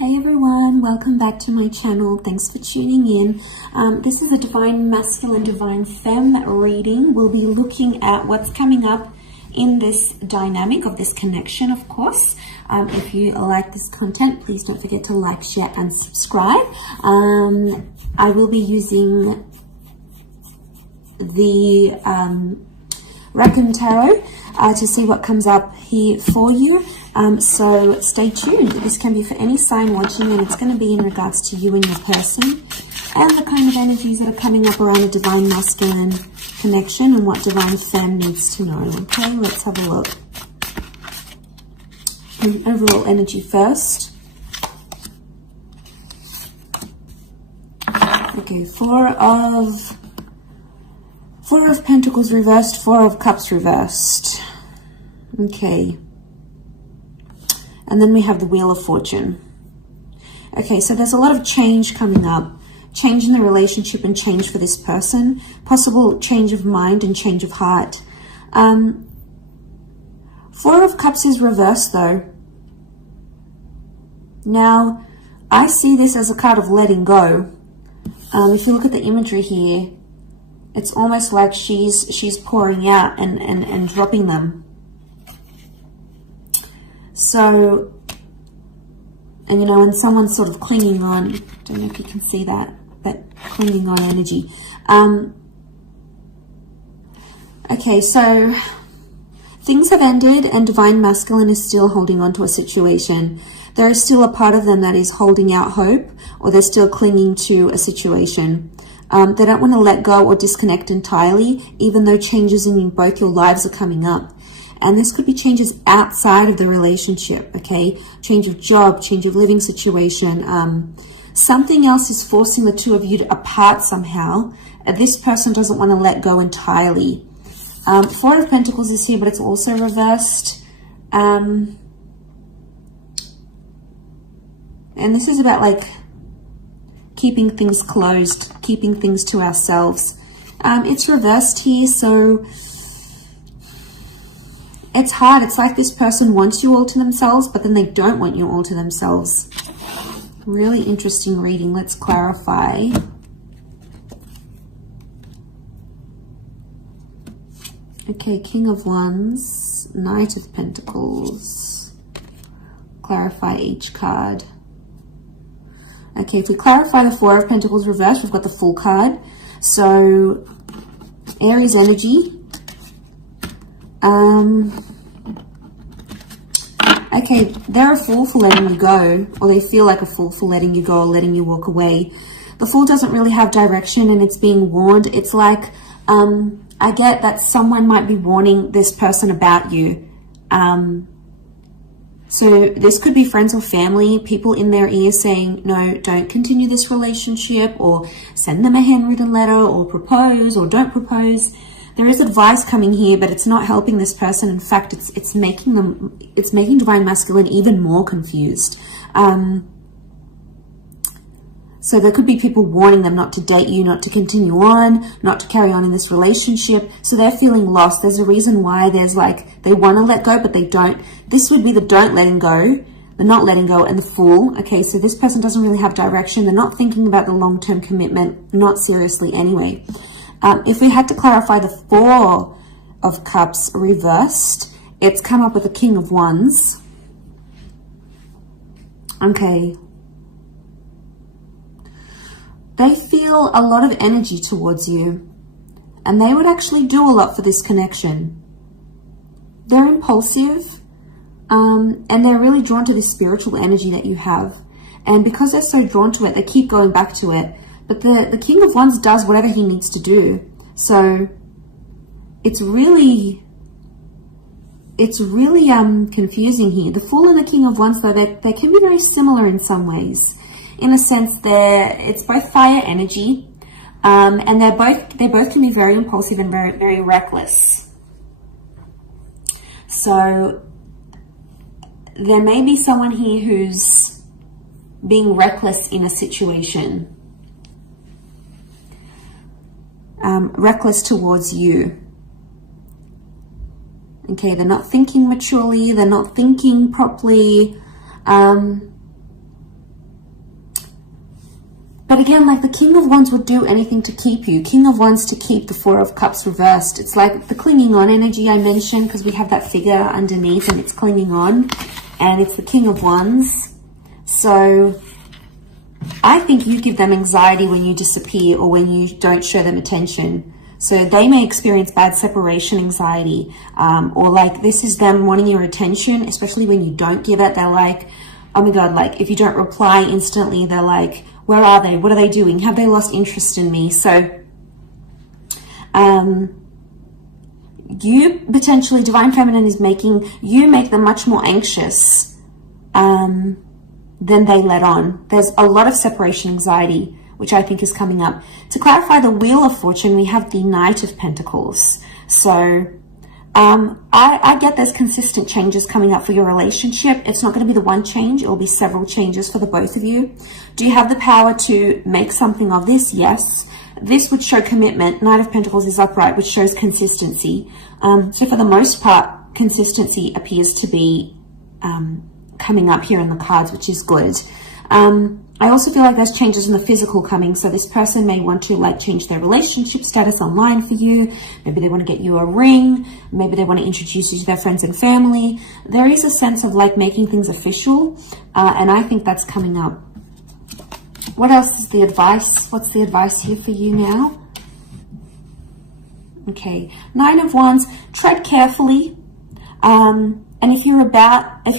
Hey everyone, welcome back to my channel. Thanks for tuning in. This is the Divine Masculine, Divine Femme reading. We'll be looking at what's coming up in this dynamic of this connection, of course. If you like this content, please don't forget to like, share, and subscribe. I will be using the Reckon Tarot to see what comes up here for you. So stay tuned. This can be for any sign watching, and it's going to be in regards to you and your person and the kind of energies that are coming up around a divine masculine connection and what divine femme needs to know. Okay, let's have a look. Overall energy first. Okay, Four of Pentacles reversed, Four of Cups reversed. Okay. And then we have the Wheel of Fortune. Okay, so there's a lot of change coming up. Change in the relationship and change for this person. Possible change of mind and change of heart. Four of Cups is reversed though. Now, I see this as a card of letting go. If you look at the imagery here, it's almost like she's pouring out and dropping them. So, and you know, when someone's sort of clinging on, I don't know if you can see that clinging on energy. Okay, so things have ended and Divine Masculine is still holding on to a situation. There is still a part of them that is holding out hope, or they're still clinging to a situation. They don't want to let go or disconnect entirely, even though changes in both your lives are coming up. And this could be changes outside of the relationship, okay? Change of job, change of living situation. Something else is forcing the two of you apart somehow. This person doesn't want to let go entirely. Four of Pentacles is here, but it's also reversed. And this is about like keeping things closed, keeping things to ourselves. It's reversed here, so it's hard. It's like this person wants you all to themselves, but then they don't want you all to themselves. Really interesting reading. Let's clarify. Okay, King of Wands, Knight of Pentacles. Clarify each card. Okay, if we clarify the Four of Pentacles reversed, we've got the Fool card. So, Aries energy. Okay, they're a fool for letting you go, or they feel like a fool for letting you go or letting you walk away. The Fool doesn't really have direction and it's being warned. It's like, I get that someone might be warning this person about you. So this could be friends or family, people in their ear saying, no, don't continue this relationship, or send them a handwritten letter, or propose, or don't propose. There is advice coming here, but it's not helping this person. In fact, it's making Divine Masculine even more confused. So there could be people warning them not to date you, not to continue on, not to carry on in this relationship. So they're feeling lost. There's a reason why there's like, they want to let go, but they don't. This would be the don't letting go, the not letting go, and the Fool. Okay, so this person doesn't really have direction. They're not thinking about the long-term commitment, not seriously anyway. If we had to clarify the Four of Cups reversed, it's come up with the King of Wands. Okay. They feel a lot of energy towards you, and they would actually do a lot for this connection. They're impulsive, and they're really drawn to this spiritual energy that you have. And because they're so drawn to it, they keep going back to it. But the King of Wands does whatever he needs to do. So it's really confusing here. The Fool and the King of Wands, though, they can be very similar in some ways. In a sense, it's both fire energy, and they both can be very impulsive and very, very reckless. So there may be someone here who's being reckless in a situation. Reckless towards you. Okay, they're not thinking maturely, they're not thinking properly. But again, like the King of Wands would do anything to keep you. King of Wands to keep the Four of Cups reversed. It's like the clinging on energy I mentioned, because we have that figure underneath and it's clinging on. And it's the King of Wands. So I think you give them anxiety when you disappear or when you don't show them attention. So they may experience bad separation anxiety, or like this is them wanting your attention, especially when you don't give it. They're like, oh my God, like if you don't reply instantly, they're like, where are they? What are they doing? Have they lost interest in me? So you potentially, Divine Feminine is making you make them much more anxious than they let on. There's a lot of separation anxiety, which I think is coming up. To clarify the Wheel of Fortune, we have the Knight of Pentacles. So I get there's consistent changes coming up for your relationship. It's not going to be the one change. It will be several changes for the both of you. Do you have the power to make something of this? Yes. This would show commitment. Knight of Pentacles is upright, which shows consistency. So for the most part, consistency appears to be coming up here in the cards, which is good. I also feel like there's changes in the physical coming. So this person may want to like change their relationship status online for you. Maybe they want to get you a ring. Maybe they want to introduce you to their friends and family. There is a sense of like making things official. And I think that's coming up. What else is the advice? What's the advice here for you now? Okay. Nine of Wands, tread carefully. And if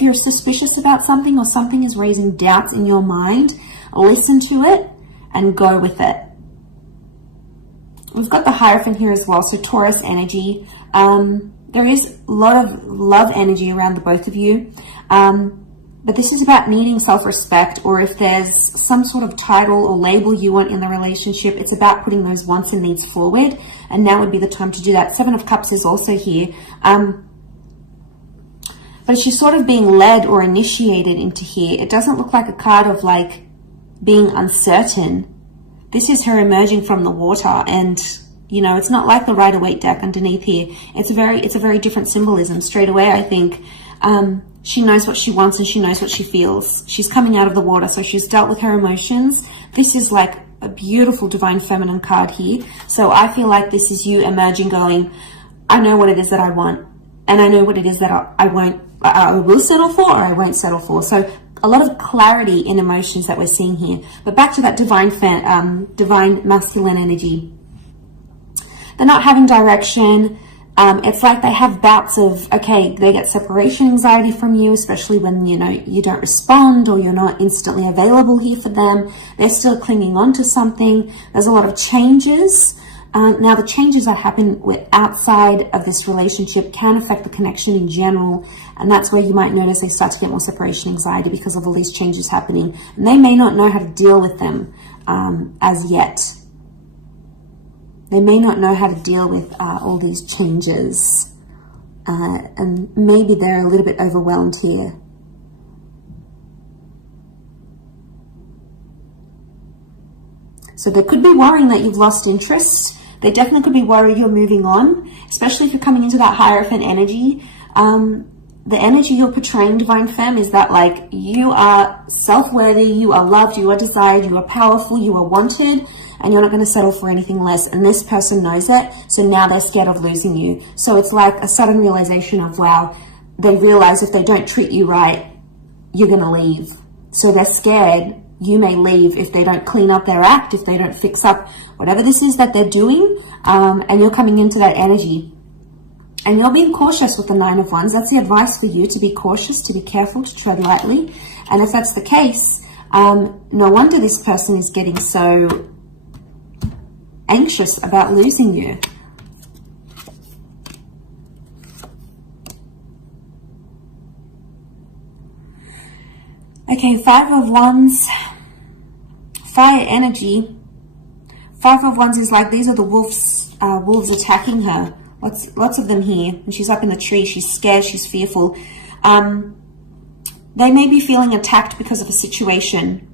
you're suspicious about something or something is raising doubts in your mind, listen to it and go with it. We've got the Hierophant here as well, so Taurus energy. There is a lot of love energy around the both of you. But this is about needing self-respect, or if there's some sort of title or label you want in the relationship, it's about putting those wants and needs forward. And now would be the time to do that. Seven of Cups is also here. But she's sort of being led or initiated into here. It doesn't look like a card of like being uncertain. This is her emerging from the water, and you know, it's not like the Rider-Waite deck underneath here. It's a very different symbolism straight away, I think. She knows what she wants and she knows what she feels. She's coming out of the water, so she's dealt with her emotions. This is like a beautiful Divine Feminine card here. So I feel like this is you emerging going, I know what it is that I want, and I know what it is that I will settle for, or I won't settle for. So a lot of clarity in emotions that we're seeing here. But back to that divine masculine energy. They're not having direction. It's like they have bouts of, okay, they get separation anxiety from you, especially when, you know, you don't respond or you're not instantly available here for them. They're still clinging on to something. There's a lot of changes. Now, the changes that happen outside of this relationship can affect the connection in general. And that's where you might notice they start to get more separation anxiety because of all these changes happening. And they may not know how to deal with them as yet. They may not know how to deal with all these changes. And maybe they're a little bit overwhelmed here. So they could be worrying that you've lost interest. They definitely could be worried you're moving on, especially if you're coming into that Hierophant energy. The energy you're portraying, Divine Femme, is that like you are self-worthy, you are loved, you are desired, you are powerful, you are wanted, and you're not going to settle for anything less. And this person knows it, so now they're scared of losing you. So it's like a sudden realization of, wow, they realize if they don't treat you right, you're going to leave. So they're scared you may leave if they don't clean up their act, if they don't fix up whatever this is that they're doing, and you're coming into that energy. And you're being cautious with the Nine of Wands. That's the advice for you, to be cautious, to be careful, to tread lightly. And if that's the case, no wonder this person is getting so anxious about losing you. Okay, Five of Wands, fire energy. Five of Wands is like, these are the wolves attacking her. Lots of them here. And she's up in the tree. She's scared. She's fearful. They may be feeling attacked because of a situation.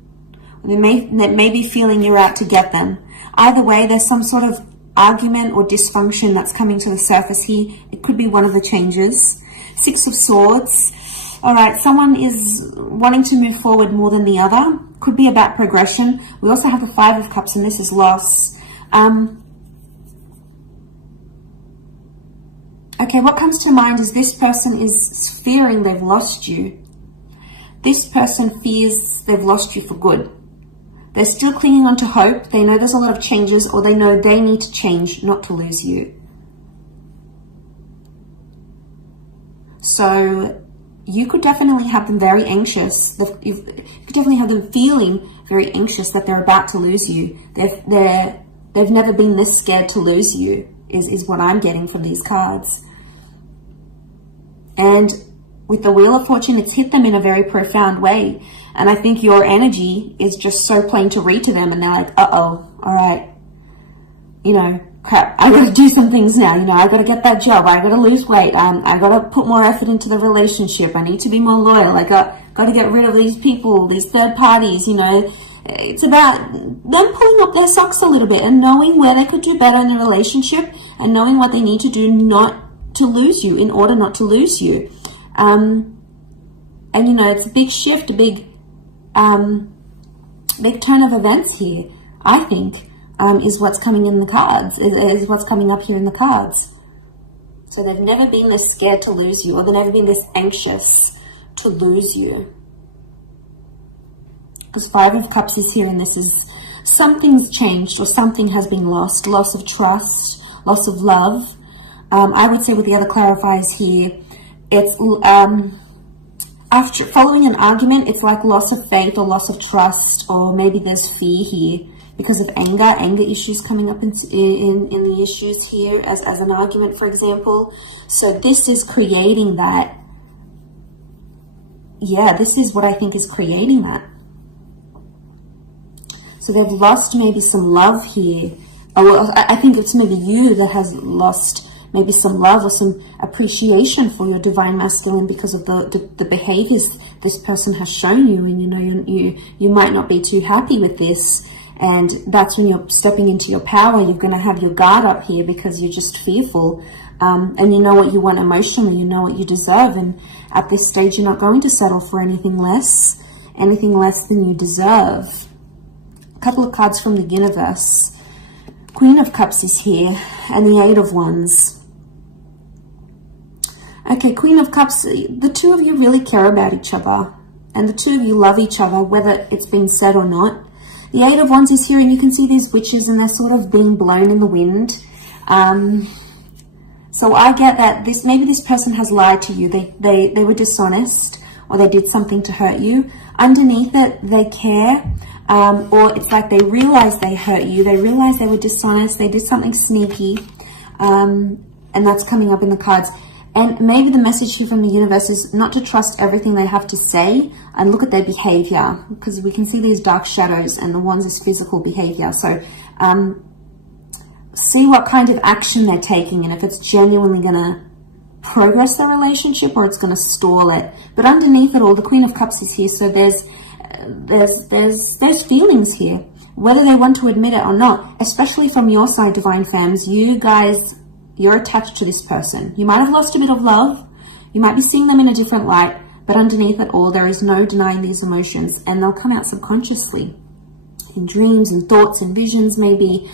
They may be feeling you're out to get them. Either way, there's some sort of argument or dysfunction that's coming to the surface here. It could be one of the changes. Six of Swords. All right, someone is wanting to move forward more than the other. could be about progression. We also have the Five of Cups, and this is loss. Okay, what comes to mind is this person is fearing they've lost you. This person fears they've lost you for good. They're still clinging on to hope. They know there's a lot of changes, or they know they need to change not to lose you. So you could definitely have them very anxious. You could definitely have them feeling very anxious that they're about to lose you. They've never been this scared to lose you, is what I'm getting from these cards. And with the Wheel of Fortune, it's hit them in a very profound way. And I think your energy is just so plain to read to them. And they're like, uh-oh, all right. You know, crap, I got to do some things now. You know, I got to get that job. I got to lose weight. I got to put more effort into the relationship. I need to be more loyal. I got to get rid of these people, these third parties, you know. It's about them pulling up their socks a little bit and knowing where they could do better in the relationship and knowing what they need to do not to lose you, in order not to lose you. And you know, it's a big shift, a big turn of events here, I think, is what's coming in the cards, is what's coming up here in the cards. So they've never been this scared to lose you, or they've never been this anxious to lose you. Because Five of Cups is here, and this is something's changed, or something has been lost. Loss of trust, loss of love. I would say with the other clarifiers here, it's after following an argument, it's like loss of faith or loss of trust, or maybe there's fear here because of anger issues coming up in the issues here as an argument, for example. So this is creating that. Yeah, this is what I think is creating that. So they've lost maybe some love here. Or I think it's maybe you that has lost maybe some love or some appreciation for your divine masculine because of the behaviors this person has shown you. And you know, you might not be too happy with this, and that's when you're stepping into your power. You're going to have your guard up here because you're just fearful, and you know what you want emotionally, you know what you deserve, and at this stage you're not going to settle for anything less than you deserve. A couple of cards from the universe. Queen of Cups is here, and the Eight of Wands. Okay, Queen of Cups, the two of you really care about each other, and the two of you love each other, whether it's been said or not. The Eight of Wands is here, and you can see these witches, and they're sort of being blown in the wind. So I get that maybe this person has lied to you. They were dishonest, or they did something to hurt you. Underneath it, they care. Or it's like they realize they hurt you. They realize they were dishonest. They did something sneaky. And that's coming up in the cards. And maybe the message here from the universe is not to trust everything they have to say and look at their behavior, because we can see these dark shadows, and the Wands is physical behavior. So see what kind of action they're taking, and if it's genuinely going to progress the relationship or it's going to stall it. But underneath it all, the Queen of Cups is here. So there's feelings here, whether they want to admit it or not, especially from your side, divine femmes. You guys, you're attached to this person. You might have lost a bit of love. You might be seeing them in a different light, but underneath it all, there is no denying these emotions, and they'll come out subconsciously in dreams and thoughts and visions maybe.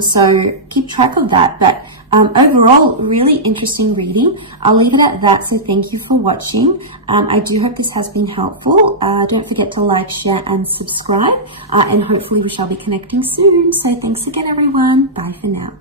So keep track of that. But overall, really interesting reading. I'll leave it at that. So thank you for watching. I do hope this has been helpful. Don't forget to like, share, and subscribe. And hopefully we shall be connecting soon. So thanks again, everyone. Bye for now.